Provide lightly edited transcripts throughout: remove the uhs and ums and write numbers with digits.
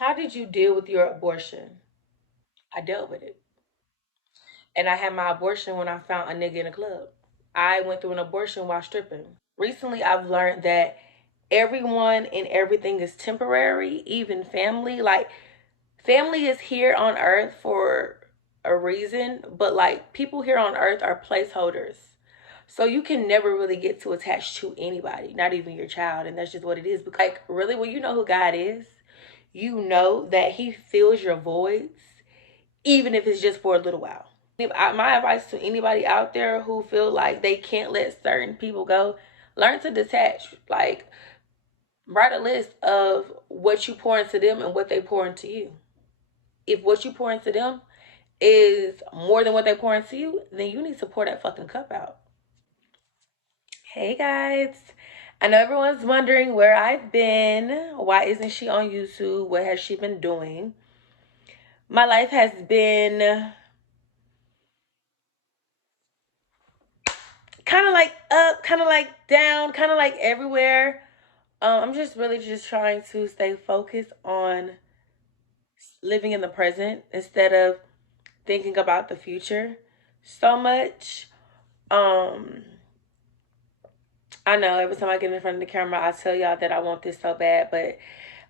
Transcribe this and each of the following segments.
How did you deal with your abortion? I dealt with it. And I had my abortion when I found a nigga in a club. I went through an abortion while stripping. Recently, I've learned that everyone and everything is temporary, even family. Like, family is here on earth for a reason, but like, people here on earth are placeholders. So you can never really get too attached to anybody, not even your child. And that's just what it is. Because, like, really, when you know who God is, you know that He fills your voids, even if it's just for a little while. My advice to anybody out there who feel like they can't let certain people go, learn to detach. Like, write a list of what you pour into them and what they pour into you. If what you pour into them is more than what they pour into you, then you need to pour that fucking cup out. Hey guys. I know everyone's wondering where I've been. Why isn't she on YouTube? What has she been doing? My life has been kind of like up, kind of like down, kind of like everywhere. I'm just really just trying to stay focused on living in the present instead of thinking about the future so much. Um, I know every time I get in front of the camera, I tell y'all that I want this so bad, but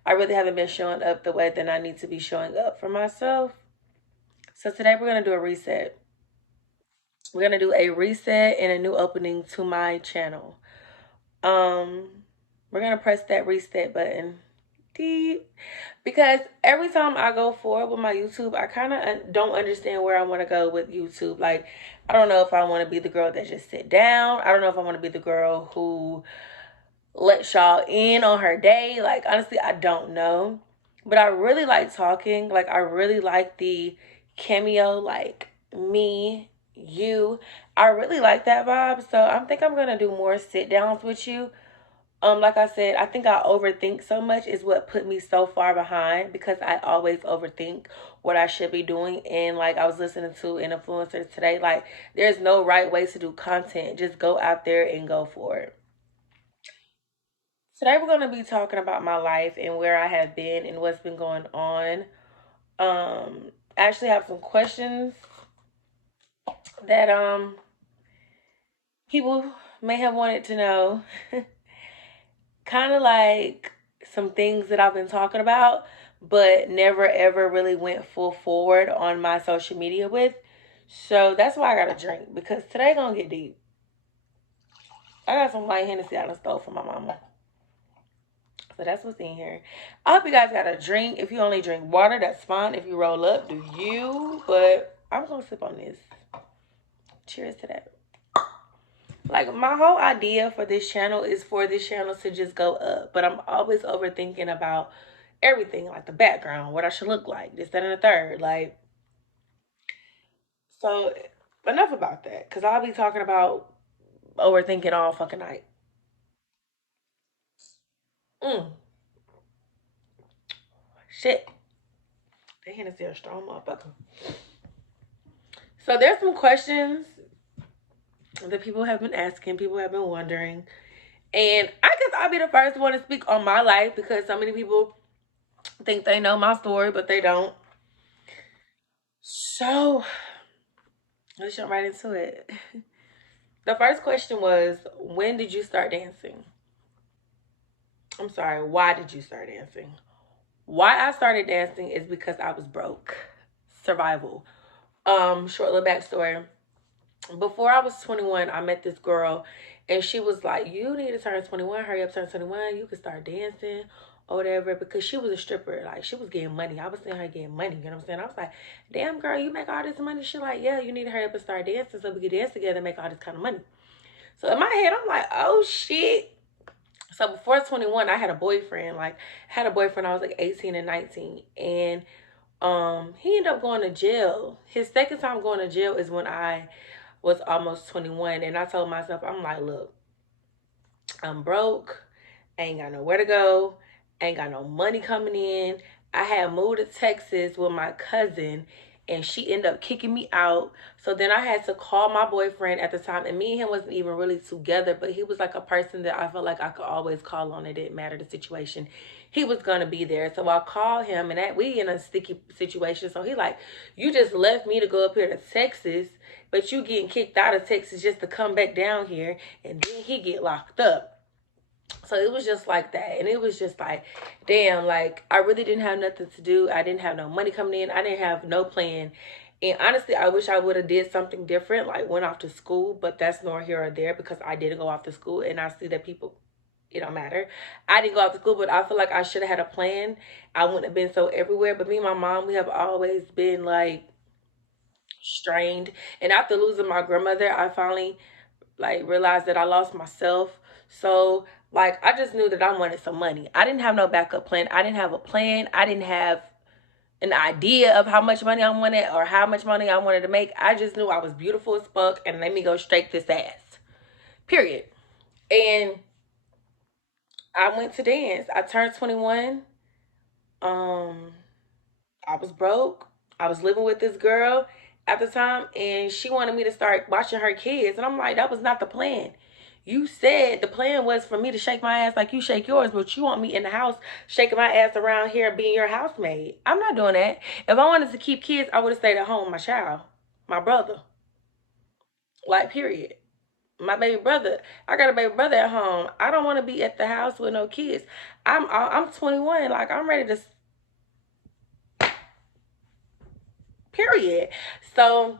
I really haven't been showing up the way that I need to be showing up for myself. So today we're going to do a reset. We're going to do a reset and a new opening to my channel. Um, we're going to press that reset button deep because every time I go forward with my YouTube, I kind of don't understand where I want to go with YouTube. Like, I don't know if I want to be the girl that just sit down. I don't know if I want to be the girl who lets y'all in on her day. Like, honestly, I don't know. But I really like talking. Like, I really like the cameo, like me, you. I really like that vibe. So I think I'm gonna do more sit downs with you. Like I said, I think I overthink so much is what put me so far behind because I always overthink what I should be doing. And like I was listening to an influencer today, like there's no right way to do content. Just go out there and go for it. Today we're gonna be talking about my life and where I have been and what's been going on. I actually have some questions that people may have wanted to know. Kind of like some things that I've been talking about, but never ever really went full forward on my social media with. So that's why I got a drink because today gonna get deep. I got some white Hennessy out of the stove for my mama. So that's what's in here. I hope you guys got a drink. If you only drink water, that's fine. If you roll up, do you? But I'm gonna sip on this. Cheers to that. Like my whole idea for this channel is for this channel to just go up, but I'm always overthinking about everything, like the background, what I should look like, this, that, and the third. Like, so enough about that, because I'll be talking about overthinking all fucking night. Mm, shit. They Hennessy a strong motherfucker. So there's some questions that people have been asking, people have been wondering. And I guess I'll be the first one to speak on my life because so many people think they know my story, but they don't. So let's jump right into it. The first question was, when did you start dancing? I'm sorry, why did you start dancing? Why I started dancing is because I was broke. Survival. Short little backstory. Before I was 21, I met this girl and she was like, you need to turn 21, hurry up, turn 21, you can start dancing or whatever, because she was a stripper. Like, she was getting money. I was seeing her getting money, you know what I'm saying? I was like, damn girl, you make all this money? She like, yeah, you need to hurry up and start dancing so we can dance together and make all this kind of money. So in my head, I'm like, oh shit. So before 21, I had a boyfriend. Like, I had a boyfriend, I was like 18 and 19. And he ended up going to jail. His second time going to jail is when I was almost 21. And I told myself, I'm like, look, I'm broke. Ain't got nowhere to go. Ain't got no money coming in. I had moved to Texas with my cousin and she ended up kicking me out. So then I had to call my boyfriend at the time, and me and him wasn't even really together, but he was like a person that I felt like I could always call on. It didn't matter the situation. he was gonna be there. So I called him, and that we in a sticky situation. So he like, you just left me to go up here to Texas, but you getting kicked out of Texas just to come back down here, and then he get locked up. So it was just like that, and it was just like, damn, like I really didn't have nothing to do. I didn't have no money coming in. I didn't have no plan. And honestly, I wish I would have did something different, like went off to school, but that's nor here or there because I didn't go off to school, and I see that people, it don't matter. I didn't go off to school, but I feel like I should have had a plan. I wouldn't have been so everywhere. But me and my mom, we have always been like strained. And after losing my grandmother, I finally like realized that I lost myself. So like I just knew that I wanted some money. I didn't have no backup plan. I didn't have a plan. I didn't have an idea of how much money I wanted or how much money I wanted to make. I just knew I was beautiful as fuck and let me go straight this ass. Period. And I went to dance. I turned 21. Um I was broke. I was living with this girl at the time, and she wanted me to start watching her kids. And I'm like, that was not the plan. You said the plan was for me to shake my ass like you shake yours, but you want me in the house shaking my ass around here being your housemaid. I'm not doing that. If I wanted to keep kids, I would have stayed at home with my child, my brother. Like, period. My baby brother. I got a baby brother at home. I don't want to be at the house with no kids. I'm 21. Like, I'm ready to, period. So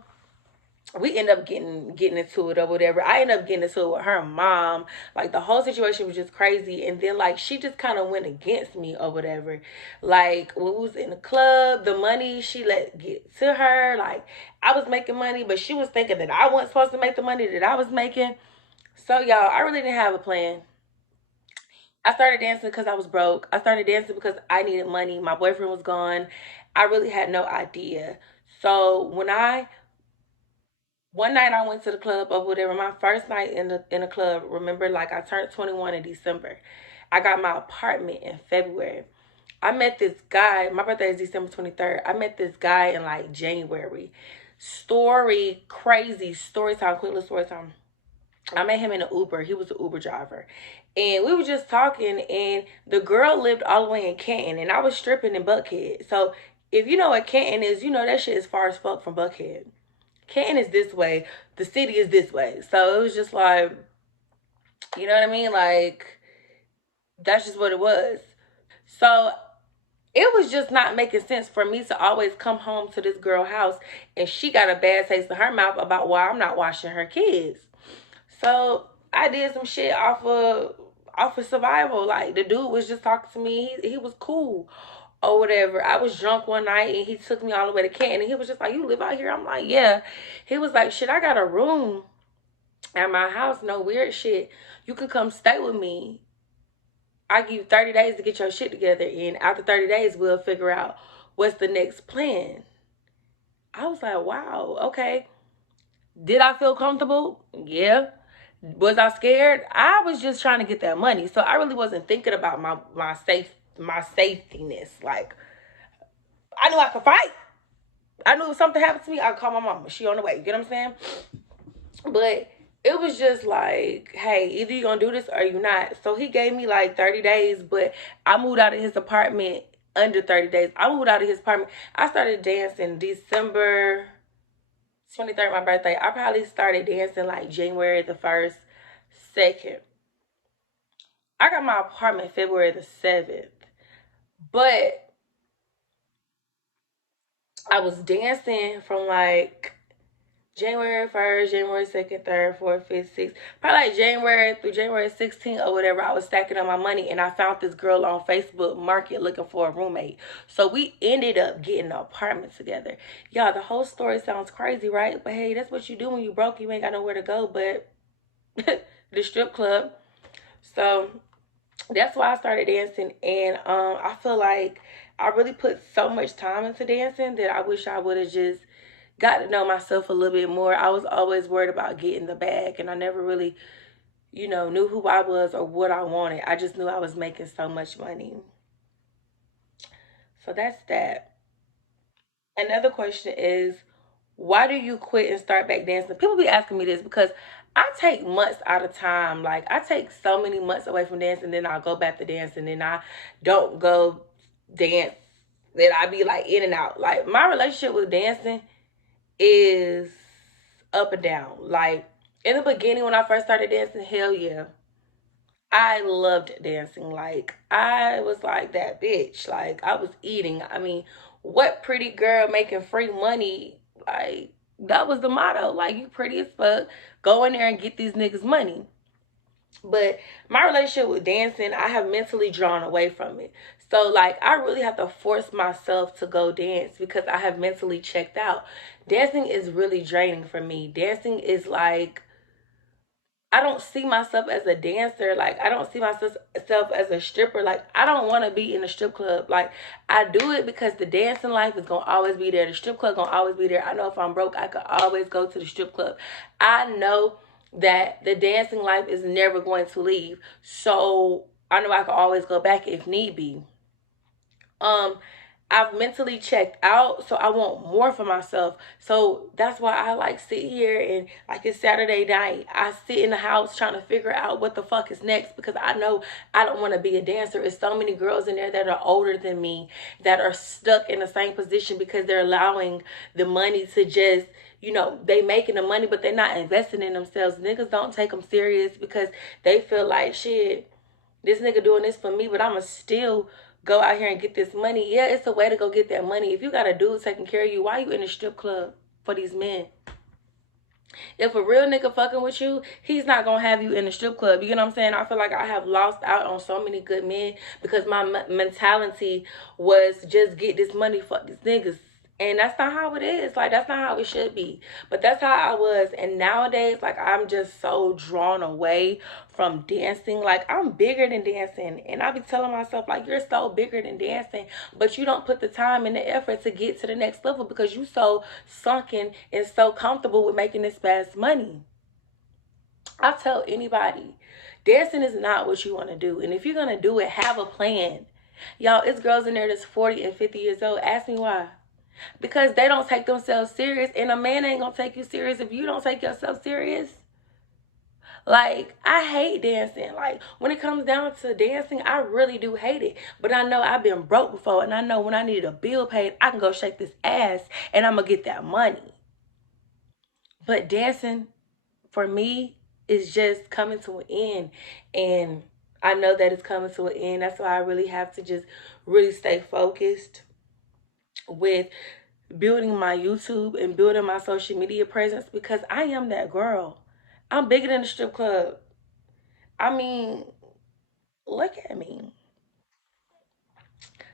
we end up getting into it or whatever. I end up getting into it with her mom. Like the whole situation was just crazy. And then like she just kind of went against me or whatever. Like when we was in the club, the money she let get to her. Like I was making money, but she was thinking that I wasn't supposed to make the money that I was making. So y'all, I really didn't have a plan. I started dancing because I was broke. I started dancing because I needed money. My boyfriend was gone. I really had no idea. So when I one night I went to the club or whatever. My first night in the club. Remember, like I turned 21 in December. I got my apartment in February. I met this guy. My birthday is December 23rd. I met this guy in like January. Story crazy story time. Quick little story time. I met him in an Uber. He was an Uber driver. And we were just talking, and the girl lived all the way in Canton, and I was stripping in Buckhead. So if you know what Canton is, you know that shit is far as fuck from Buckhead. Canton is this way, the city is this way. So it was just like, you know what I mean? Like, that's just what it was. So it was just not making sense for me to always come home to this girl house and she got a bad taste in her mouth about why I'm not washing her kids. So I did some shit off of survival. Like the dude was just talking to me. He was cool or whatever. I was drunk one night and he took me all the way to Canton and he was just like, "You live out here?" I'm like, "Yeah." He was like, "Shit, I got a room at my house, no weird shit. You can come stay with me. I give you 30 days to get your shit together, and after 30 days we'll figure out what's the next plan." I was like, "Wow, okay." Did I feel comfortable? Yeah. Was I scared? I was just trying to get that money. So I really wasn't thinking about my safetyness. Like I knew I could fight. I knew if something happened to me, I'd call my mama. She on the way. You get what I'm saying? But it was just like, hey, either you gonna do this or you not. So he gave me like 30 days, but I moved out of his apartment under 30 days. I moved out of his apartment. I started dancing December 23rd, my birthday. I probably started dancing like January the 1st, 2nd. I got my apartment February the 7th. But I was dancing from like January 1st, January 2nd, 3rd, 4th, 5th, 6th, probably like January through January 16th or whatever. I was stacking up my money and I found this girl on Facebook Market looking for a roommate. So we ended up getting an apartment together. Y'all, the whole story sounds crazy, right? But hey, that's what you do when you broke. You ain't got nowhere to go but the strip club. So that's why I started dancing. And I feel like I really put so much time into dancing that I wish I would have just got to know myself a little bit more. I was always worried about getting the bag, and I never really, knew who I was or what I wanted. I just knew I was making so much money. So that's that. Another question is, why do you quit and start back dancing? People be asking me this because I take months out of time. Like, I take so many months away from dancing, then I'll go back to dancing, then I don't go dance. Then I be like in and out. Like, my relationship with dancing is up and down. Like, in the beginning when I first started dancing, hell yeah. I loved dancing. Like, I was like that bitch. Like, I was eating. I mean, what pretty girl making free money? Like, that was the motto. Like, you pretty as fuck. Go in there and get these niggas money. But my relationship with dancing, I have mentally drawn away from it. So, like, I really have to force myself to go dance because I have mentally checked out. Dancing is really draining for me. Dancing is like, I don't see myself as a dancer. Like, I don't see myself as a stripper. Like, I don't want to be in a strip club. Like, I do it because the dancing life is going to always be there. The strip club going to always be there. I know if I'm broke, I could always go to the strip club. I know that the dancing life is never going to leave. So, I know I can always go back if need be. Um, I've mentally checked out, so I want more for myself. So that's why I like sit here and like it's Saturday night. I sit in the house trying to figure out what the fuck is next because I know I don't want to be a dancer. It's so many girls in there that are older than me that are stuck in the same position because they're allowing the money to just, you know, they making the money but they're not investing in themselves. Niggas don't take them serious because they feel like shit, this nigga doing this for me, but I'ma still go out here and get this money. Yeah, it's a way to go get that money. If you got a dude taking care of you, why you in a strip club for these men? If a real nigga fucking with you, he's not gonna have you in the strip club. You get what I'm saying? I feel like I have lost out on so many good men because my mentality was just get this money, fuck these niggas. And that's not how it is. Like, that's not how it should be. But that's how I was. And nowadays, like, I'm just so drawn away from dancing. Like, I'm bigger than dancing. And I be telling myself, like, you're so bigger than dancing. But you don't put the time and the effort to get to the next level because you so sunken and so comfortable with making this fast money. I tell anybody, dancing is not what you want to do. And if you're going to do it, have a plan. Y'all, it's girls in there that's 40 and 50 years old. Ask me why. Because they don't take themselves serious, and a man ain't gonna take you serious if you don't take yourself serious. Like, I hate dancing. Like, when it comes down to dancing, I really do hate it. But I know I've been broke before, and I know when I need a bill paid, I can go shake this ass and I'm gonna get that money. But dancing for me is just coming to an end, and I know that it's coming to an end. That's why I really have to just really stay focused with building my YouTube and building my social media presence because I am that girl. I'm bigger than the strip club. I mean, look at me.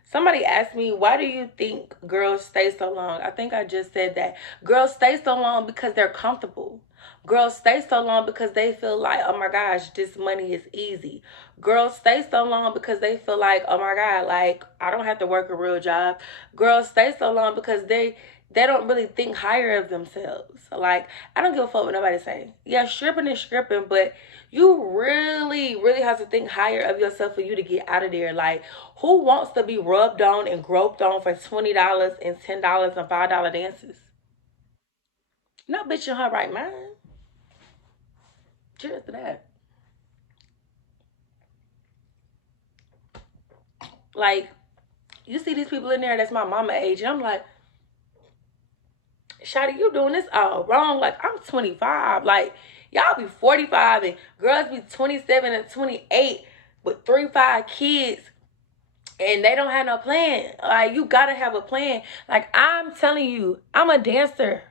Somebody asked me, why do you think girls stay so long? I think I just said that. Girls stay so long because they're comfortable. Girls stay so long because they feel like, oh my gosh, this money is easy. Girls stay so long because they feel like, oh my God, like I don't have to work a real job. Girls stay so long because they don't really think higher of themselves. Like, I don't give a fuck what nobody say. Yeah, stripping is stripping, but you really, really have to think higher of yourself for you to get out of there. Like, who wants to be rubbed on and groped on for $20 and $10 and $5 dances? No bitch in her right mind. Cheers to that. Like, you see these people in there that's my mama age, and I'm like, Shotty, you doing this all wrong. Like, I'm 25. Like, y'all be 45 and girls be 27 and 28 with 3, 5 kids and they don't have no plan. Like, you gotta have a plan. Like, I'm telling you, I'm a dancer.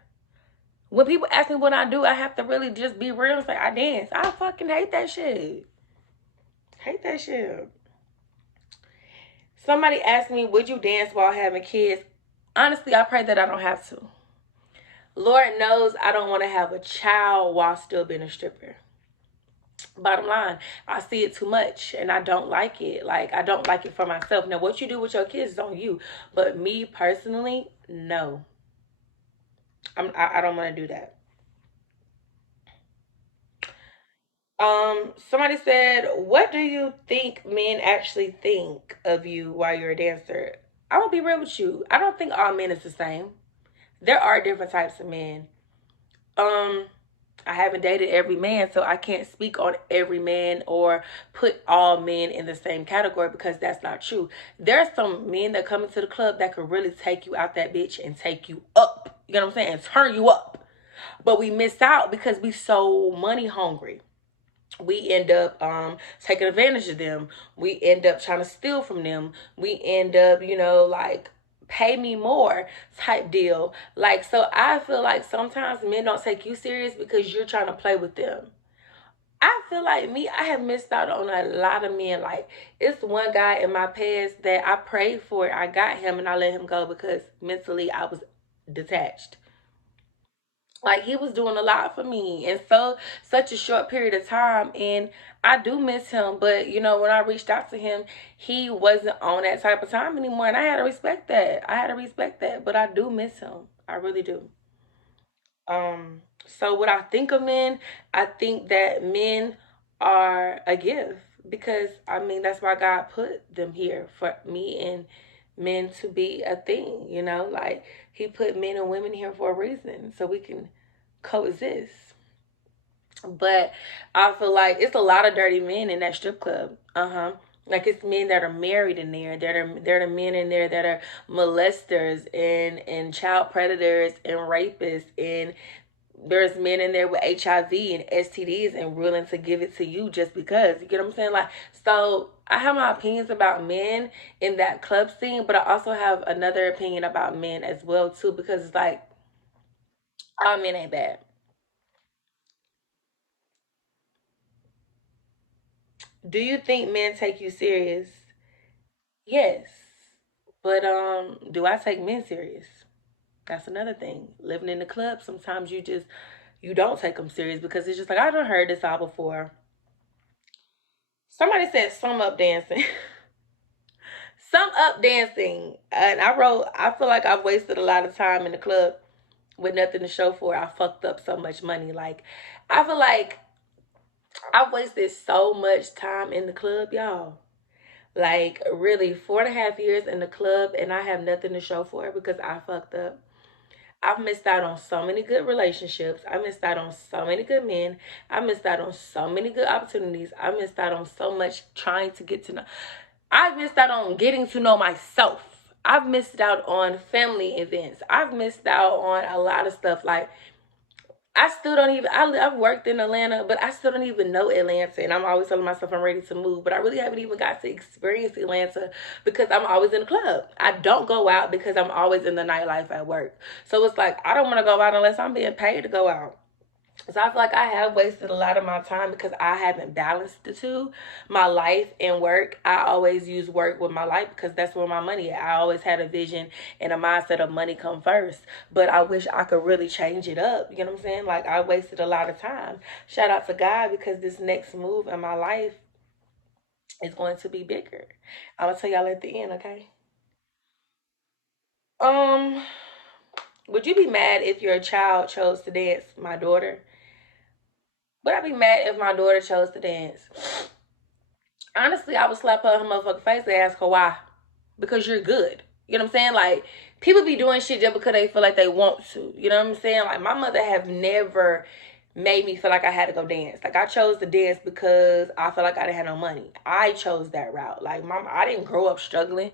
When people ask me what I do, I have to really just be real and say I dance. I fucking hate that shit. Hate that shit. Somebody asked me, would you dance while having kids? Honestly, I pray that I don't have to. Lord knows I don't want to have a child while still being a stripper. Bottom line, I see it too much and I don't like it. Like, I don't like it for myself. Now, what you do with your kids is on you. But me personally, no. I don't want to do that. Somebody said, what do you think men actually think of you while you're a dancer? I'm gonna be real with you. I don't think all men is the same. There are different types of men. Um, I haven't dated every man, so I can't speak on every man or put all men in the same category because that's not true. There's some men that come into the club that could really take you out that bitch and take you up. You know what I'm saying? And turn you up. But we miss out because we so money hungry. We end up taking advantage of them. We end up trying to steal from them. We end up, like, pay me more type deal. Like, so I feel like sometimes men don't take you serious because you're trying to play with them. I feel like me, I have missed out on a lot of men. Like, it's one guy in my past that I prayed for. I got him and I let him go because mentally I was detached. Like, he was doing a lot for me in such a short period of time, and I do miss him. But when I reached out to him, he wasn't on that type of time anymore, and I had to respect that. But I do miss him. I really do. So what I think of men, I think that men are a gift because I mean that's why God put them here for me and men to be a thing, like he put men and women here for a reason so we can coexist. But I feel like it's a lot of dirty men in that strip club. Like it's men that are married in there. They're the men in there that are molesters and child predators and rapists, and there's men in there with HIV and STDs and willing to give it to you just because. You get what I'm saying? Like, so I have my opinions about men in that club scene, but I also have another opinion about men as well too, because it's like all men ain't bad. Do you think men take you serious? Yes. But do I take men serious? That's another thing. Living in the club, sometimes you don't take them serious because it's just like I don't heard this all before. Somebody said sum up dancing. Sum up dancing. And I feel like I've wasted a lot of time in the club with nothing to show for it. I fucked up so much money. Like, I feel like I've wasted so much time in the club, y'all. Like, really, 4.5 years in the club, and I have nothing to show for it because I fucked up. I've missed out on so many good relationships. I missed out on so many good men. I missed out on so many good opportunities. I missed out on so much trying to get to know. I've missed out on getting to know myself. I've missed out on family events. I've missed out on a lot of stuff. Like, I still don't even, I've worked in Atlanta, but I still don't even know Atlanta. And I'm always telling myself I'm ready to move. But I really haven't even got to experience Atlanta because I'm always in the club. I don't go out because I'm always in the nightlife at work. So it's like, I don't want to go out unless I'm being paid to go out. So I feel like I have wasted a lot of my time because I haven't balanced the two, my life and work. I always use work with my life because that's where my money is. I always had a vision and a mindset of money come first. But I wish I could really change it up. You know what I'm saying? Like I wasted a lot of time. Shout out to God because this next move in my life is going to be bigger. I'm gonna tell y'all at the end, okay? Um, would you be mad if your child chose to dance? My daughter. Would I be mad if my daughter chose to dance? Honestly, I would slap her in her motherfucking face and ask her why. Because you're good. You know what I'm saying? Like, people be doing shit just because they feel like they want to. You know what I'm saying? Like, my mother have never made me feel like I had to go dance. Like, I chose to dance because I felt like I didn't have no money. I chose that route. Like, mom, I didn't grow up struggling.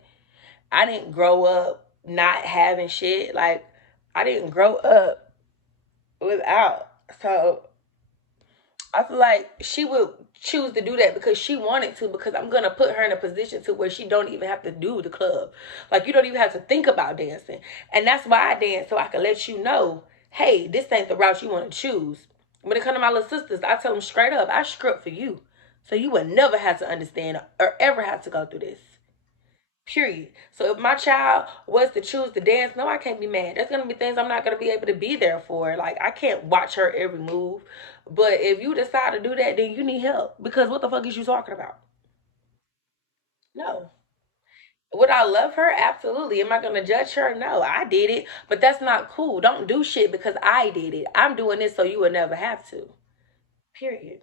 I didn't grow up not having shit. Like, I didn't grow up without. So, I feel like she would choose to do that because she wanted to, because I'm gonna put her in a position to where she don't even have to do the club. Like you don't even have to think about dancing. And that's why I dance, so I can let you know, hey, this ain't the route you want to choose. When it comes to my little sisters, I tell them straight up, I script for you. So you would never have to understand or ever have to go through this. Period. So if my child was to choose to dance, no, I can't be mad. There's gonna be things I'm not gonna be able to be there for. Like I can't watch her every move. But if you decide to do that, then you need help. Because what the fuck is you talking about? No. Would I love her? Absolutely. Am I gonna judge her? No, I did it. But that's not cool. Don't do shit because I did it. I'm doing this so you would never have to. Period.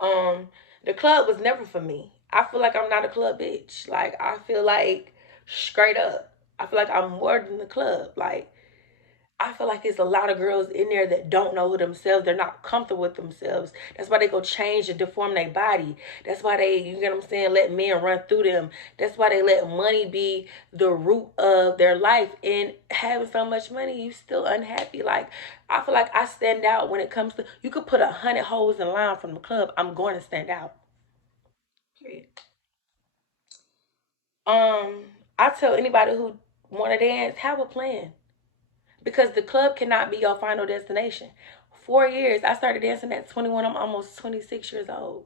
Um, the club was never for me. I feel like I'm not a club bitch. Like I feel like straight up. I feel like I'm more than the club. Like I feel like it's a lot of girls in there that don't know who themselves. They're not comfortable with themselves. That's why they go change and deform their body. That's why they, you get what I'm saying, let men run through them. That's why they let money be the root of their life. And having so much money, you still unhappy. Like, I feel like I stand out when it comes to, you could put 100 hoes in line from the club. I'm going to stand out. Period. Um, I tell anybody who want to dance, have a plan. Because the club cannot be your final destination. 4 years. I started dancing at 21. I'm almost 26 years old.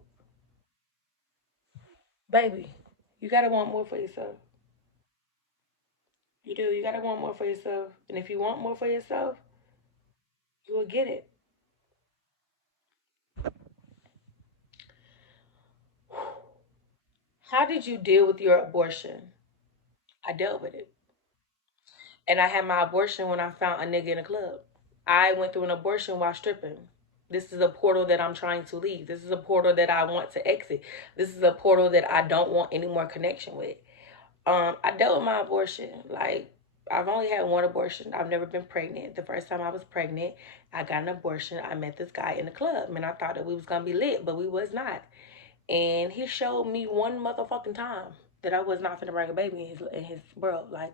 Baby, you gotta want more for yourself. You do. You gotta want more for yourself. And if you want more for yourself, you will get it. How did you deal with your abortion? I dealt with it. And I had my abortion when I found a nigga in a club. I went through an abortion while stripping. This is a portal that I'm trying to leave. This is a portal that I want to exit. This is a portal that I don't want any more connection with. I dealt with my abortion. Like, I've only had one abortion. I've never been pregnant. The first time I was pregnant, I got an abortion. I met this guy in the club, and I thought that we was gonna be lit, but we was not. And he showed me one motherfucking time that I was not finna bring a baby in his world. Like,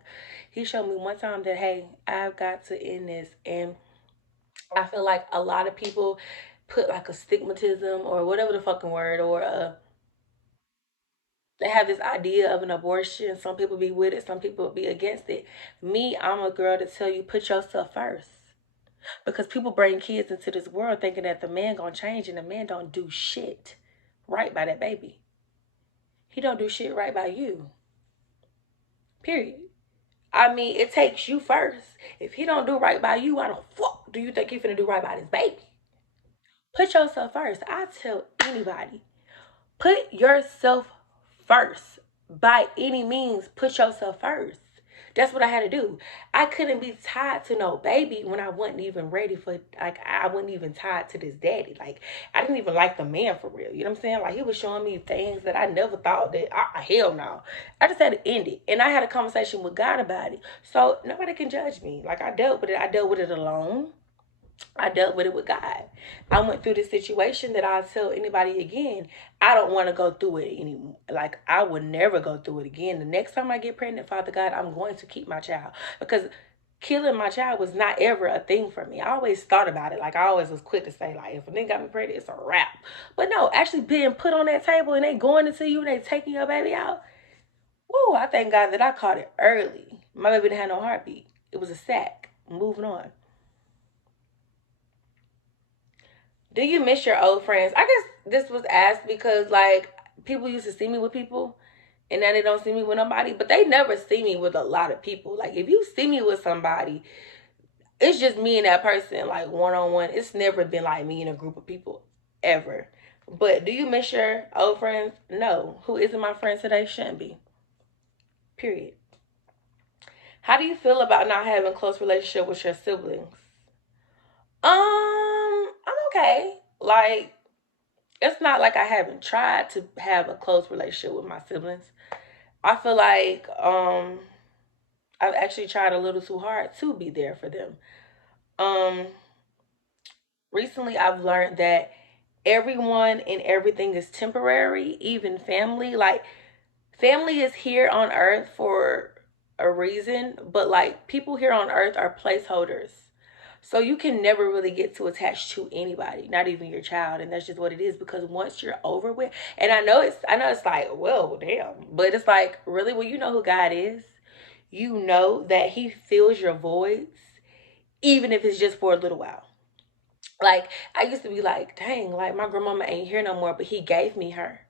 he showed me one time that, hey, I've got to end this. And I feel like a lot of people put like a stigmatism or whatever the fucking word, or they have this idea of an abortion. Some people be with it, some people be against it. Me, I'm a girl to tell you, put yourself first. Because people bring kids into this world thinking that the man gonna change, and the man don't do shit right by that baby. He don't do shit right by you. Period. I mean, it takes you first. If he don't do right by you, why the fuck do you think he finna do right by this baby? Put yourself first. I tell anybody, put yourself first. By any means, put yourself first. That's what I had to do. I couldn't be tied to no baby when I wasn't even ready for, like, I wasn't even tied to this daddy. Like, I didn't even like the man for real. You know what I'm saying? Like, he was showing me things that I never thought that, hell no. I just had to end it. And I had a conversation with God about it. So nobody can judge me. Like, I dealt with it. I dealt with it alone. I dealt with it with God. I went through this situation that I'll tell anybody again. I don't want to go through it anymore. Like, I would never go through it again. The next time I get pregnant, Father God, I'm going to keep my child. Because killing my child was not ever a thing for me. I always thought about it. Like, I always was quick to say, like, if a nigga got me pregnant, it's a wrap. But no, actually being put on that table and they going into you and they taking your baby out. Woo, I thank God that I caught it early. My baby didn't have no heartbeat. It was a sack. Moving on. Do you miss your old friends? I guess this was asked because, like, people used to see me with people and now they don't see me with nobody, but they never see me with a lot of people. Like, if you see me with somebody, it's just me and that person, like, one on one. It's never been like me and a group of people ever. But do you miss your old friends? No. Who isn't my friend today shouldn't be. Period. How do you feel about not having a close relationship with your siblings? I'm okay. Like, it's not like I haven't tried to have a close relationship with my siblings. I feel like I've actually tried a little too hard to be there for them. Um Recently I've learned that everyone and everything is temporary, even family. Like, family is here on earth for a reason, but like, people here on earth are placeholders. So you can never really get too attached to anybody, not even your child, and that's just what it is. Because once you're over with, and I know it's like, well, damn, but it's like, really, well, you know who God is. You know that He fills your voids, even if it's just for a little while. Like, I used to be like, dang, like, my grandmama ain't here no more, but He gave me her.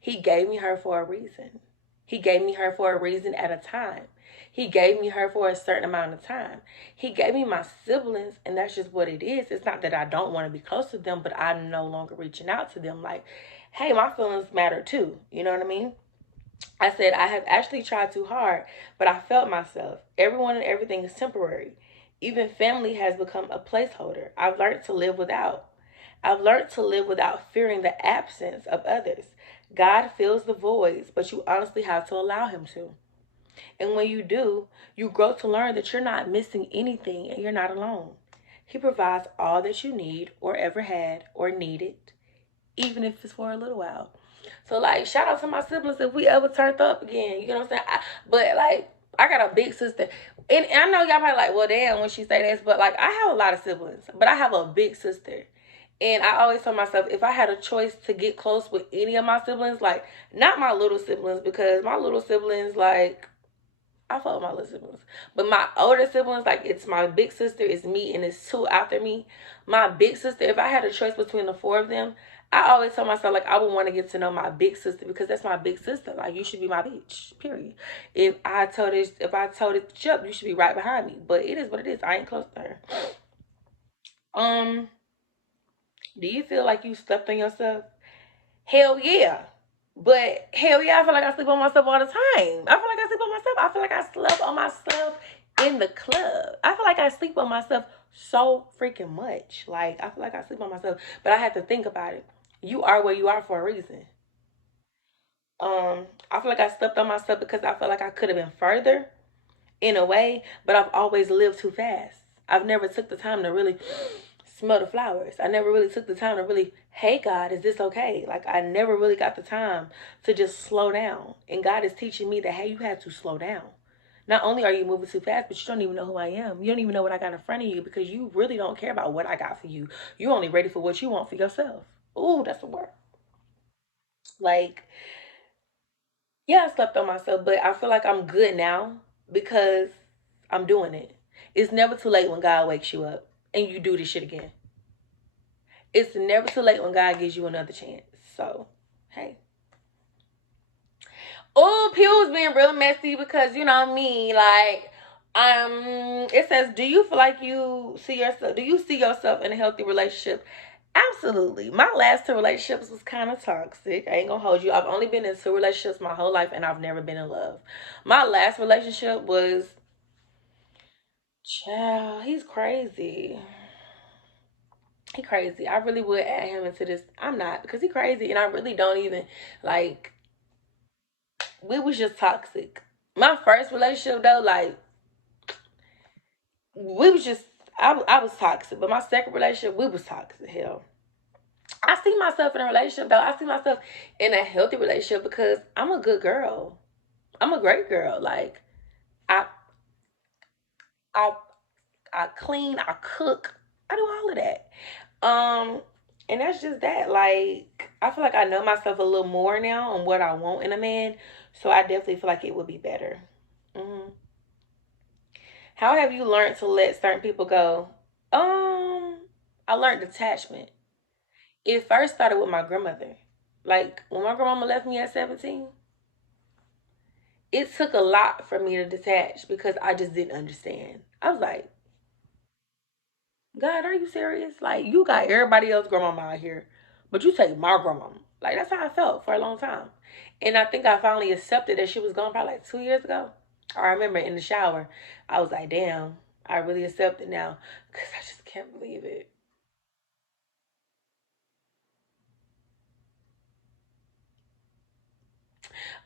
He gave me her for a reason. He gave me her for a reason at a time. He gave me her for a certain amount of time. He gave me my siblings, and that's just what it is. It's not that I don't want to be close to them, but I'm no longer reaching out to them. Like, hey, my feelings matter too. You know what I mean? I said, I have actually tried too hard, but I felt myself. Everyone and everything is temporary. Even family has become a placeholder. I've learned to live without. I've learned to live without fearing the absence of others. God fills the voids, but you honestly have to allow Him to. And when you do, you grow to learn that you're not missing anything and you're not alone. He provides all that you need or ever had or needed, even if it's for a little while. So like, shout out to my siblings if we ever turned up again. You know what I'm saying? But like, I got a big sister, and I know y'all probably like, well, damn, when she say this, but like, I have a lot of siblings, but I have a big sister. And I always tell myself, if I had a choice to get close with any of my siblings, like, not my little siblings, because my little siblings, like, I fuck with my little siblings. But my older siblings, like, it's my big sister, it's me, and it's two after me. My big sister, if I had a choice between the four of them, I always tell myself, like, I would want to get to know my big sister because that's my big sister. Like, you should be my bitch, period. If I told it to jump, you should be right behind me. But it is what it is. I ain't close to her. Um, do you feel like you slept on yourself? Hell yeah. But hell yeah, I feel like I sleep on myself all the time. I feel like I sleep on myself. I feel like I slept on myself in the club. I feel like I sleep on myself so freaking much. Like, I feel like I sleep on myself. But I have to think about it. You are where you are for a reason. I feel like I slept on myself because I felt like I could have been further in a way, but I've always lived too fast. I've never took the time to really smell the flowers. I never really took the time to really, hey God, is this okay? Like, I never really got the time to just slow down. And God is teaching me that, hey, you have to slow down. Not only are you moving too fast, but you don't even know who I am. You don't even know what I got in front of you because you really don't care about what I got for you. You're only ready for what you want for yourself. Ooh, that's a word. Like, yeah, I slept on myself, but I feel like I'm good now because I'm doing it. It's never too late when God wakes you up and you do this shit again. It's never too late when God gives you another chance. So, hey. Oh, Pew's being real messy because you know me, like, it says, do you feel like do you see yourself in a healthy relationship? Absolutely. My last two relationships was kind of toxic. I ain't gonna hold you. I've only been in two relationships my whole life and I've never been in love. My last relationship was, child, he's crazy. He crazy. I really would add him into this. I'm not because he crazy and I really don't even like. We was just toxic. My first relationship though, like we was just I was toxic, but my second relationship we was toxic. Hell, I see myself in a relationship though. I see myself in a healthy relationship because I'm a good girl. I'm a great girl. Like I I I clean, I cook, I do all of that. Um, and that's just that. Like, I feel like I know myself a little more now on what I want in a man, so I definitely feel like it would be better. hmm How have you learned to let certain people go? I learned detachment. It first started with my grandmother. Like when my grandmama left me at 17, it took a lot for me to detach because I just didn't understand. I was like, God, are you serious? Like, you got everybody else grandmama out here, but you take my grandmama. Like, that's how I felt for a long time. And I think I finally accepted that she was gone probably like 2 years ago. I remember in the shower, I was like, damn, I really accept it now. Because I just can't believe it.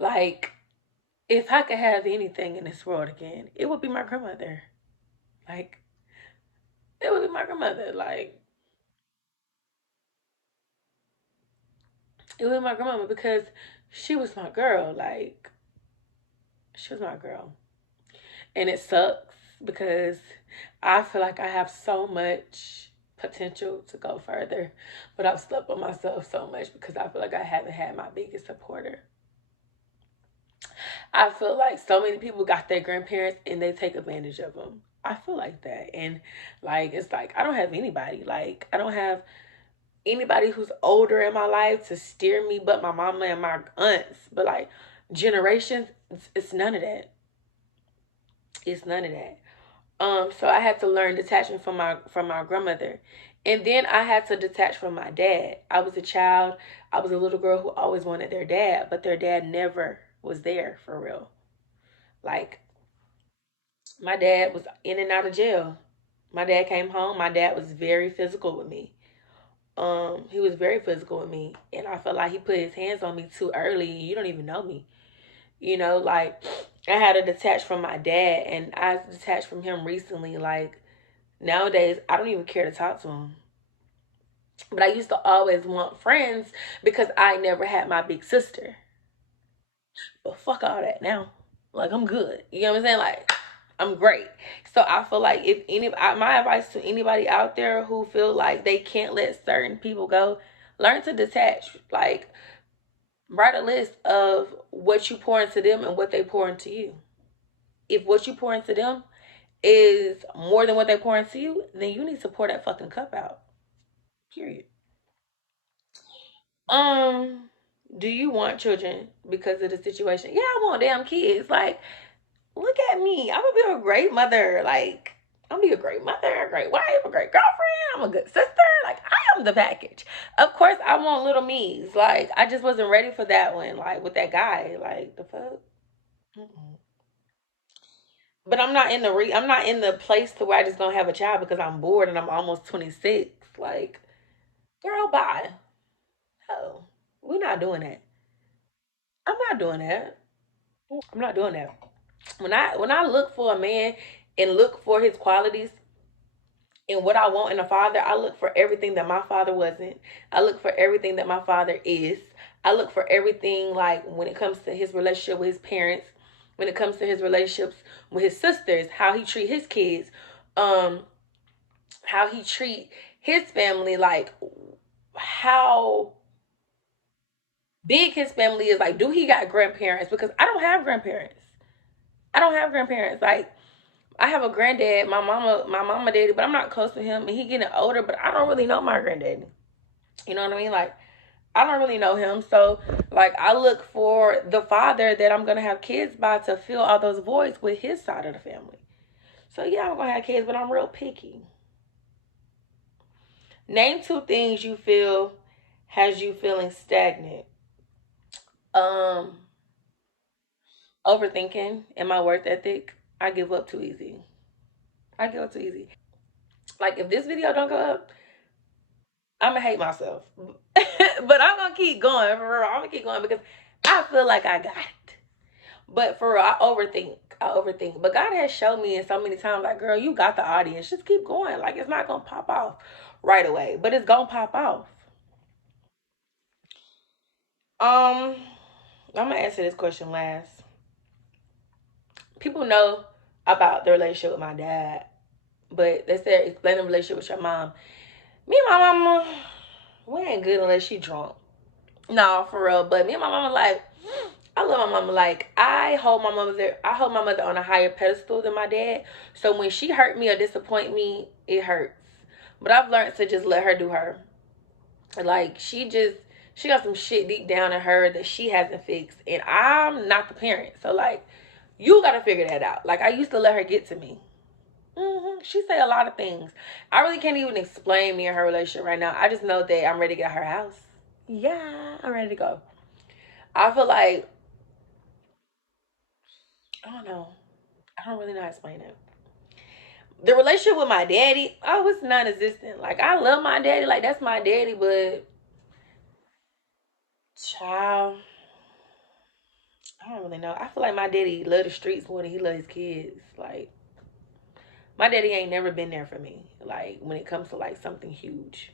Like, if I could have anything in this world again, it would be my grandmother. Like, it would be my grandmother. Like, it would be my grandmama because she was my girl. Like, she was my girl. And it sucks because I feel like I have so much potential to go further, but I've slept on myself so much because I feel like I haven't had my biggest supporter. I feel like so many people got their grandparents and they take advantage of them. I feel like that. And like, it's like, I don't have anybody. Like, I don't have anybody who's older in my life to steer me but my mama and my aunts. But like, generations, it's none of that. It's none of that. So I had to learn detachment from my grandmother. And then I had to detach from my dad. I was a child. I was a little girl who always wanted their dad, but their dad never was there for real. Like my dad was in and out of jail. My dad came home. My dad was very physical with me. He was very physical with me, and I felt like he put his hands on me too early. You don't even know me, like I had to detach from my dad, and I detached from him recently. Like, nowadays, I don't even care to talk to him. But I used to always want friends because I never had my big sister. But fuck all that now. Like, I'm good. You know what I'm saying? Like, I'm great. So I feel like if any, my advice to anybody out there who feel like they can't let certain people go, learn to detach. Like, write a list of what you pour into them and what they pour into you. If what you pour into them is more than what they pour into you, then you need to pour that fucking cup out. Period. Um, do you want children because of the situation? Yeah, I want damn kids. Like, look at me. I'm gonna be a great mother. Like, I'm gonna be a great mother, a great wife, a great girlfriend. I'm a good sister. Like, I am the package. Of course, I want little me's. Like, I just wasn't ready for that one. Like, with that guy. Like, the fuck. Mm-mm. But I'm not in the place to where I just gonna have a child because I'm bored and I'm almost 26. Like, girl, bye. No, we're not doing that. I'm not doing that. I'm not doing that. When I look for a man and look for his qualities and what I want in a father, I look for everything that my father wasn't. I look for everything that my father is. I look for everything like when it comes to his relationship with his parents, when it comes to his relationships with his sisters, how he treat his kids, um, how he treat his family, like how big his family is. Like, do he got grandparents? Because I don't have grandparents. I don't have grandparents. Like, I have a granddad, my mama daddy, but I'm not close to him, and he getting older. But I don't really know my granddaddy. You know what I mean? Like, I don't really know him. So, like, I look for the father that I'm gonna have kids by to fill all those voids with his side of the family. So yeah, I'm gonna have kids, but I'm real picky. Name two things you feel has you feeling stagnant. Um, Overthinking and my work ethic. I give up too easy. I give up too easy. Like, if this video don't go up, I'm gonna hate myself. But I'm gonna keep going for real. I'm gonna keep going because I feel like I got it. But for real, I overthink. I overthink. But God has shown me in so many times, like, girl, you got the audience. Just keep going. Like, it's not gonna pop off right away, but it's gonna pop off. Um, I'm gonna answer this question last. People know about the relationship with my dad, but they said explain the relationship with your mom. Me and my mama, we ain't good unless she drunk. No, for real. But me and my mama, like, I love my mama. Like, I hold my mother on a higher pedestal than my dad. So when she hurt me or disappoint me, it hurts. But I've learned to just let her do her. Like, she got some shit deep down in her that she hasn't fixed, and I'm not the parent. So like, you gotta figure that out. Like, I used to let her get to me. She say a lot of things. I really can't even explain me and her relationship right now. I just know that I'm ready to get her house. Yeah, I'm ready to go. I feel like, I don't know. I don't really know how to explain it. The relationship with my daddy, oh, it's non-existent. Like, I love my daddy, like, that's my daddy, but child, I don't really know. I feel like my daddy love the streets more than he love his kids. Like, my daddy ain't never been there for me. Like, when it comes to like something huge,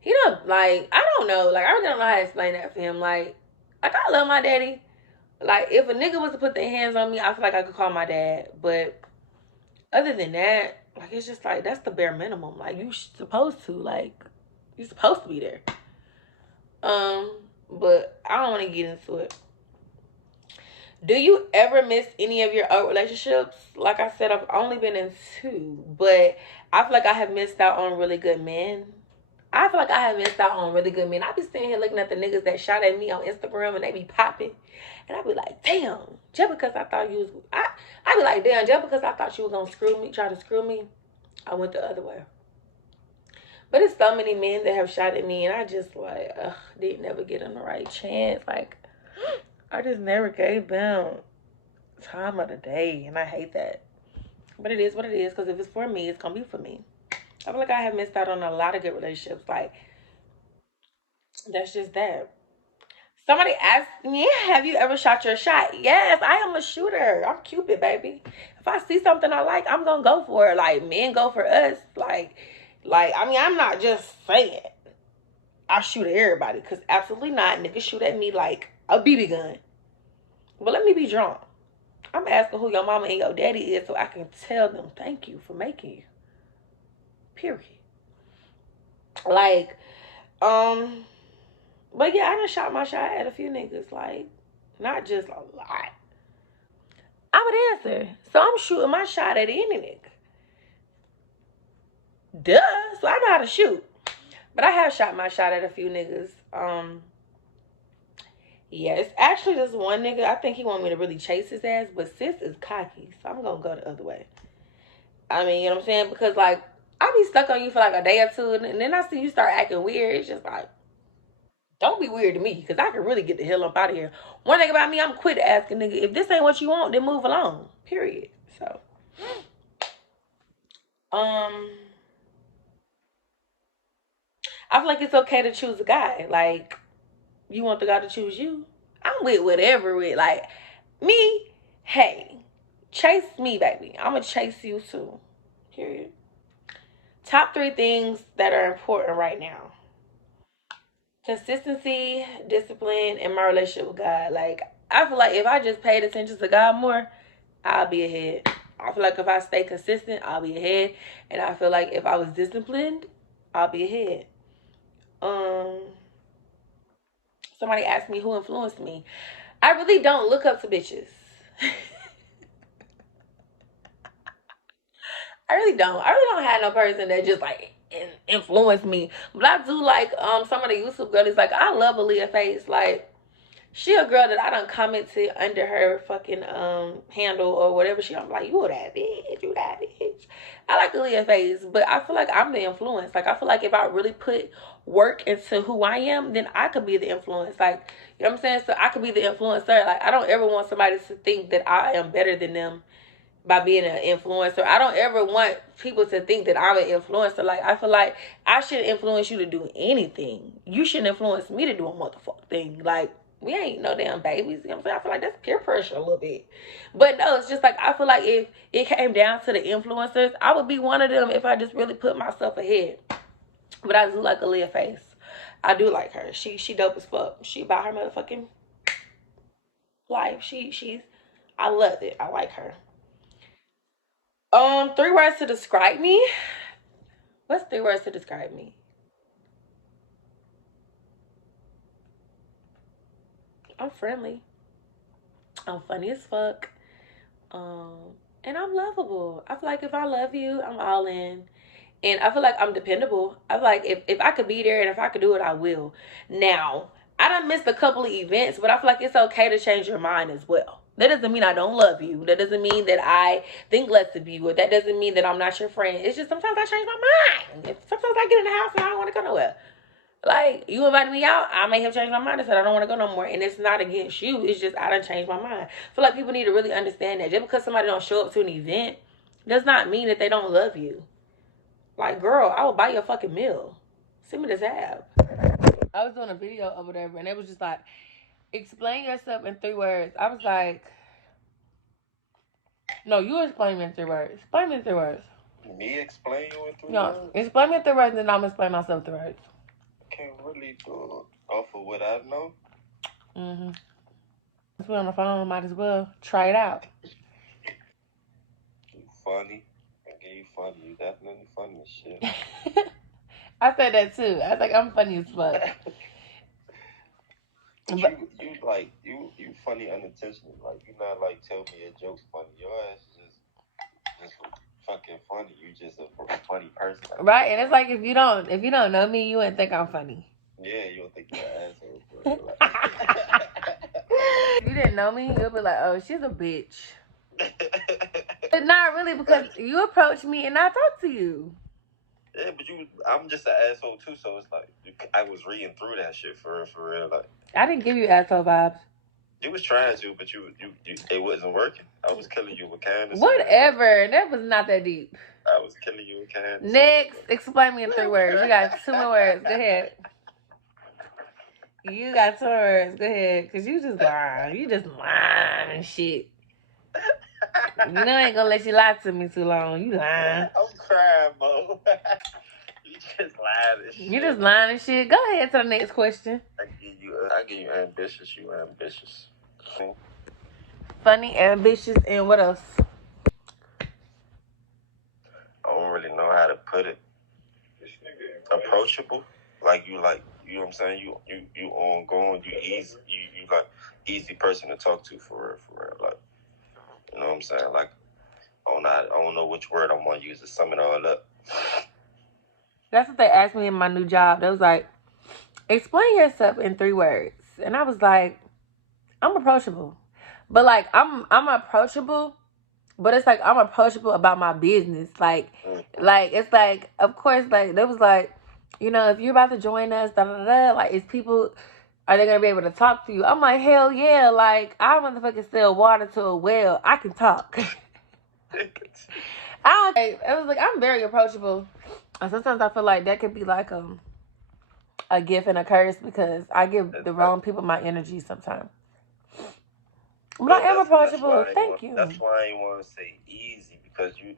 he don't like. I don't know. Like, I really don't know how to explain that for him. Like I love my daddy. Like, if a nigga was to put their hands on me, I feel like I could call my dad. But other than that, like, it's just like that's the bare minimum. Like, you supposed to like, you're supposed to be there. Um, but I don't want to get into it. Do you ever miss any of your old relationships? Like I said, I've only been in two, but I feel like I have missed out on really good men. I feel like I have missed out on really good men. I be sitting here looking at the niggas that shot at me on Instagram and they be popping. And I be like, damn, just because I thought you was, I be like, damn, just because I thought you was going to screw me, try to screw me, I went the other way. But it's so many men that have shot at me and I just like, didn't never get them the right chance. Like, I just never gave them time of the day, and I hate that. But it is what it is, because if it's for me, it's gonna be for me. I feel like I have missed out on a lot of good relationships. Like, that's just that. Somebody asked me, have you ever shot your shot? Yes, I am a shooter. I'm Cupid, baby. If I see something I like, I'm gonna go for it. Like men go for us. I mean, I'm not just saying I shoot at everybody, because absolutely not. Niggas shoot at me like a BB gun. But let me be drunk. I'm asking who your mama and your daddy is so I can tell them thank you for making you. Period. Like, um, but yeah, I done shot my shot at a few niggas. Like, not just a lot. I'm an answer. So I'm shooting my shot at any nigga. Duh. So I know how to shoot. But I have shot my shot at a few niggas. Yeah, it's actually this one nigga. I think he want me to really chase his ass, but sis is cocky, so I'm gonna go the other way. I mean, you know what I'm saying? Because like I be stuck on you for like a day or two, and then I see you start acting weird. It's just like, don't be weird to me, because I can really get the hell up out of here. One thing about me, I'm quit asking nigga. If this ain't what you want, then move along. Period. So, um, I feel like it's okay to choose a guy. Like, you want the guy to choose you. I'm with whatever with like me. Hey, chase me, baby. I'ma chase you too. Period. Top three things that are important right now: consistency, discipline, and my relationship with God. Like, I feel like if I just paid attention to God more, I'll be ahead. I feel like if I stay consistent, I'll be ahead. And I feel like if I was disciplined, I'll be ahead. Um, Somebody asked me who influenced me. I really don't look up to bitches. I really don't. I really don't have no person that just like influenced me. But I do like some of the YouTube girlies. Like, I love Aaliyah Face. Like, she a girl that I done commented under her fucking handle or whatever. I'm like, you that bitch, you that bitch. I like Aaliyah Face, but I feel like I'm the influence. Like, I feel like if I really put work into who I am, then I could be the influence. Like, you know what I'm saying? So I could be the influencer. Like, I don't ever want somebody to think that I am better than them by being an influencer. I don't ever want people to think that I'm an influencer. Like, I feel like I shouldn't influence you to do anything. You shouldn't influence me to do a motherfucking thing. Like, we ain't no damn babies. You know what I'm saying? I feel like that's peer pressure a little bit. But no, it's just like, I feel like if it came down to the influencers, I would be one of them if I just really put myself ahead. But I do like Aaliyah Face. I do like her. She dope as fuck. She about her motherfucking life. She's I love it. I like her. Three words to describe me. What's three words to describe me? I'm friendly. I'm funny as fuck. Um, and I'm lovable. I feel like if I love you, I'm all in. And I feel like I'm dependable. I feel like if I could be there and if I could do it, I will. Now, I done missed a couple of events, but I feel like it's okay to change your mind as well. That doesn't mean I don't love you. That doesn't mean that I think less of you. Or that doesn't mean that I'm not your friend. It's just sometimes I change my mind. Sometimes I get in the house and I don't want to go nowhere. Like, you invited me out, I may have changed my mind and said I don't want to go no more. And it's not against you. It's just I done changed my mind. I feel like people need to really understand that. Just because somebody don't show up to an event does not mean that they don't love you. Like, girl, I will buy you a fucking meal. Send me this app. I was doing a video or whatever, and it was just like, explain yourself in three words. I was like, no, you explain me in three words. Explain me in three words. Me explain you in three No, words? explain me in three words, and then I'm gonna explain myself in three words. Can't really do off of what I know. Mm-hmm. Since we're on the phone, might as well try it out. You funny. I get you funny. You definitely funny as shit. I said that too. I think I'm funny as fuck. But you funny unintentionally. Like, you not like tell me a joke's funny. Your ass is just fucking funny. You just a funny person. Right, and it's like if you don't know me, you wouldn't think I'm funny. Yeah, you don't think you're an asshole. If you didn't know me, you'll be like, oh, she's a bitch. But not really, because you approached me and I talked to you. Yeah, but I'm just an asshole too, so it's like, I was reading through that shit for real. Like, I didn't give you asshole vibes. You was trying to, but you it wasn't working. I was killing you with kindness. Whatever, that was not that deep. I was killing you with kindness. Next, explain me in three words. You got two more words. Go ahead. You got Taurus. Go ahead, cause you just lying. You just lying and shit. You know I ain't gonna let you lie to me too long. You lying. I'm crying, Mo. You just lying and shit. You just lying and shit. Go ahead to the next question. I give you ambitious. You ambitious. Funny, ambitious, and what else? I don't really know how to put it. Approachable, like you know what I'm saying. You ongoing. You easy. You like easy person to talk to for real. Like you know what I'm saying. Like I don't know which word I want to use to sum it all up. That's what they asked me in my new job. They was like, explain yourself in 3 words, and I was like, I'm approachable, but like I'm approachable. But it's like I'm approachable about my business. Like it's like, of course, like they was like, you know, if you're about to join us, da da da, like, is people, are they gonna be able to talk to you? I'm like, hell yeah, like I motherfucking sell water to a well. I can talk. I don't. It was like I'm very approachable. And sometimes I feel like that could be like a gift and a curse because I give the wrong people my energy sometimes. But I am approachable. Thank you. That's why I ain't want to say easy, because you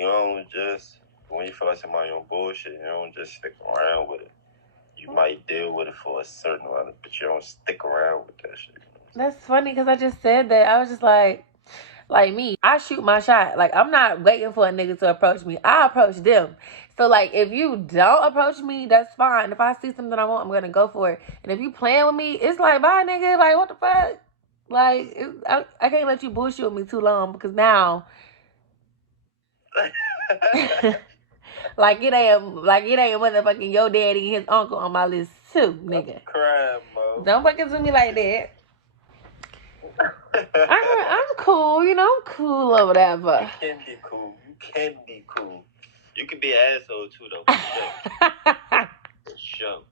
don't just, when you feel like somebody on bullshit, you don't just stick around with it. You might deal with it for a certain amount, but you don't stick around with that shit. That's funny because I just said that. I was just like me, I shoot my shot. Like, I'm not waiting for a nigga to approach me. I approach them. So, like, if you don't approach me, that's fine. If I see something I want, I'm going to go for it. And if you playing with me, it's like, bye, nigga. Like, what the fuck? Like, I can't let you bullshit with me too long because now, like it ain't motherfucking your daddy and his uncle on my list too, nigga. I'm crying, Mo. Don't fucking do me like that. I'm cool, you know, I'm cool or whatever. You can be cool. You can be an asshole too, though. For sure.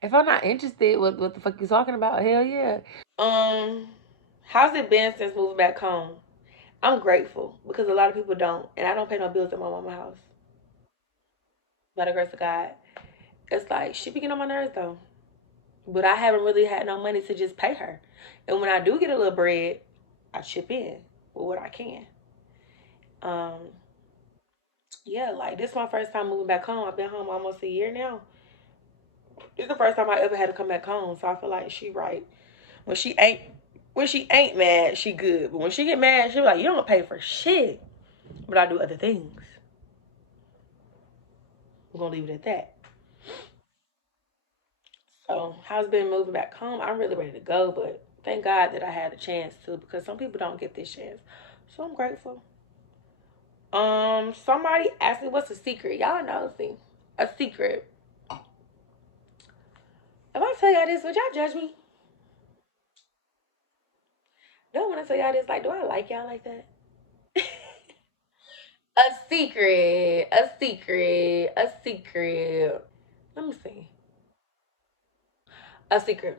If I'm not interested, what the fuck you talking about? Hell yeah. How's it been since moving back home? I'm grateful because a lot of people don't, and I don't pay no bills at my mama's house. By the grace of God, it's like she be getting on my nerves though, but I haven't really had no money to just pay her, and when I do get a little bread, I chip in with what I can. Um, yeah, like this is my first time moving back home. I've been home almost a year now. It's the first time I ever had to come back home, so I feel like she right. When she ain't mad, she good. But when she get mad, she be like, you don't pay for shit. But I do other things. We're gonna leave it at that. So how's it been moving back home? I'm really ready to go, but thank God that I had a chance to because some people don't get this chance. So I'm grateful. Somebody asked me what's a secret. Y'all know, see. A secret. If I tell y'all this, would y'all judge me? Don't want to tell y'all this. Like, do I like y'all like that? A secret. A secret. A secret. Let me see. A secret.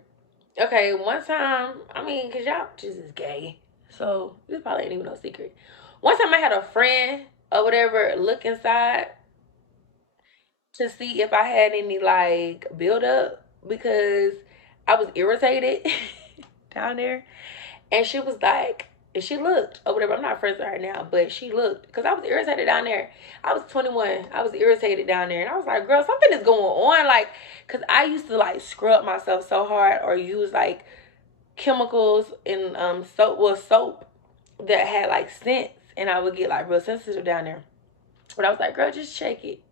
Okay, one time, I mean, cause y'all just is gay. So this probably ain't even no secret. One time I had a friend or whatever look inside to see if I had any like buildup because I was irritated down there. And she was like, and she looked or whatever. I'm not friends with her now, but she looked because I was irritated down there. I was 21. I was irritated down there. And I was like, girl, something is going on. Like, because I used to like scrub myself so hard or use like chemicals and soap that had like scents. And I would get like real sensitive down there. But I was like, girl, just check it.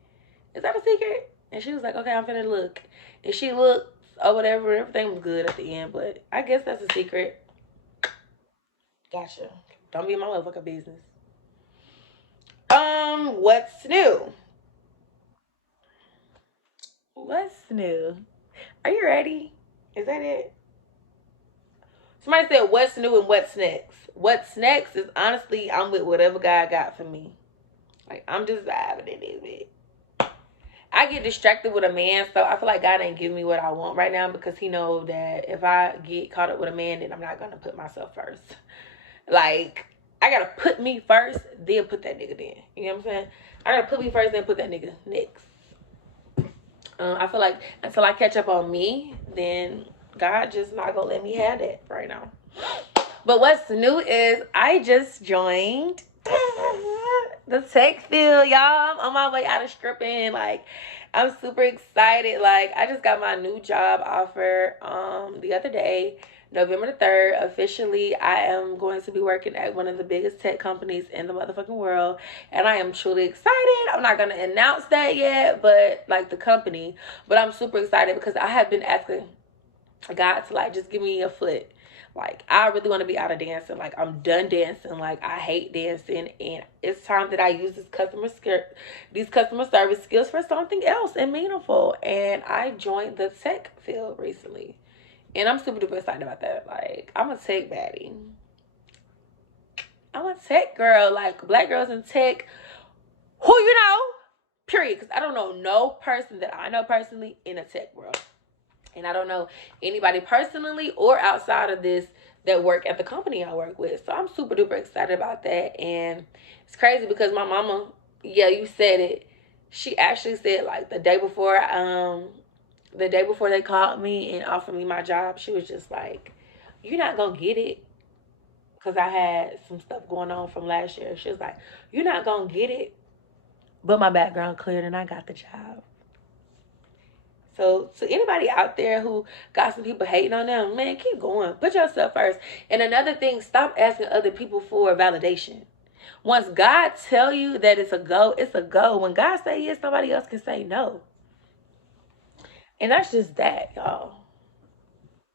Is that a secret? And she was like, okay, I'm finna look. And she looked or whatever. Everything was good at the end. But I guess that's a secret. Gotcha. Don't be in my motherfucking business. What's new? What's new? Are you ready? Is that it? Somebody said, what's new and what's next? What's next is honestly, I'm with whatever God got for me. Like, I'm just vibing in this bit. I get distracted with a man, so I feel like God ain't giving me what I want right now because he know that if I get caught up with a man, then I'm not going to put myself first. Like, I gotta put me first, then put that nigga then. You know what I'm saying? I gotta put me first, then put that nigga next. I feel like until I catch up on me, then God just not gonna let me have that right now. But what's new is I just joined the tech field, y'all. I'm on my way out of stripping. Like, I'm super excited. Like, I just got my new job offer the other day, November the 3rd. Officially, I am going to be working at one of the biggest tech companies in the motherfucking world. And I am truly excited. I'm not gonna announce that yet, but like the company. But I'm super excited because I have been asking God to like just give me a foot. Like, I really want to be out of dancing. Like, I'm done dancing. Like, I hate dancing, and it's time that I use these customer service skills for something else and meaningful. And I joined the tech field recently, and I'm super duper excited about that. Like, I'm a tech baddie. I'm a tech girl. Like, black girls in tech. Who you know? Period. Because I don't know no person that I know personally in a tech world. And I don't know anybody personally or outside of this that work at the company I work with. So I'm super duper excited about that. And it's crazy because my mama, yeah, you said it. She actually said like the day before they called me and offered me my job, she was just like, "You're not gonna get it." Because I had some stuff going on from last year. She was like, "You're not gonna get it." But my background cleared and I got the job. So to anybody out there who got some people hating on them, man, keep going. Put yourself first. And another thing, stop asking other people for validation. Once God tell you that it's a go, it's a go. When God say yes, nobody else can say no. And that's just that, y'all.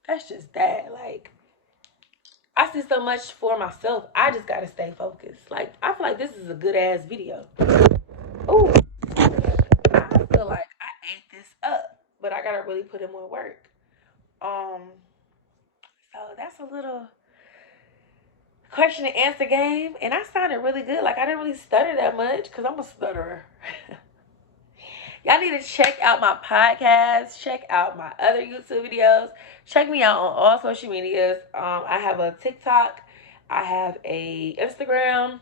That's just that. Like, I see so much for myself. I just gotta stay focused. Like, I feel like this is a good ass video. Ooh, I feel like I ate this up, but I gotta really put in more work. Um, so that's a little question and answer game, and I sounded really good. Like, I didn't really stutter that much because I'm a stutterer. Y'all need to check out my podcast, check out my other YouTube videos, check me out on all social medias. I have a TikTok, I have a Instagram.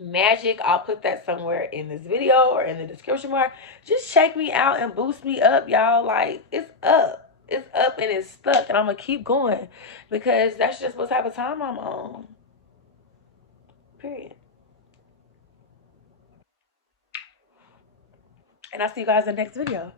Magic, I'll put that somewhere in this video or in the description bar. Just check me out and boost me up, y'all. Like, it's up. It's up and it's stuck, and I'm gonna keep going because that's just what type of time I'm on. Period. And I'll see you guys in the next video.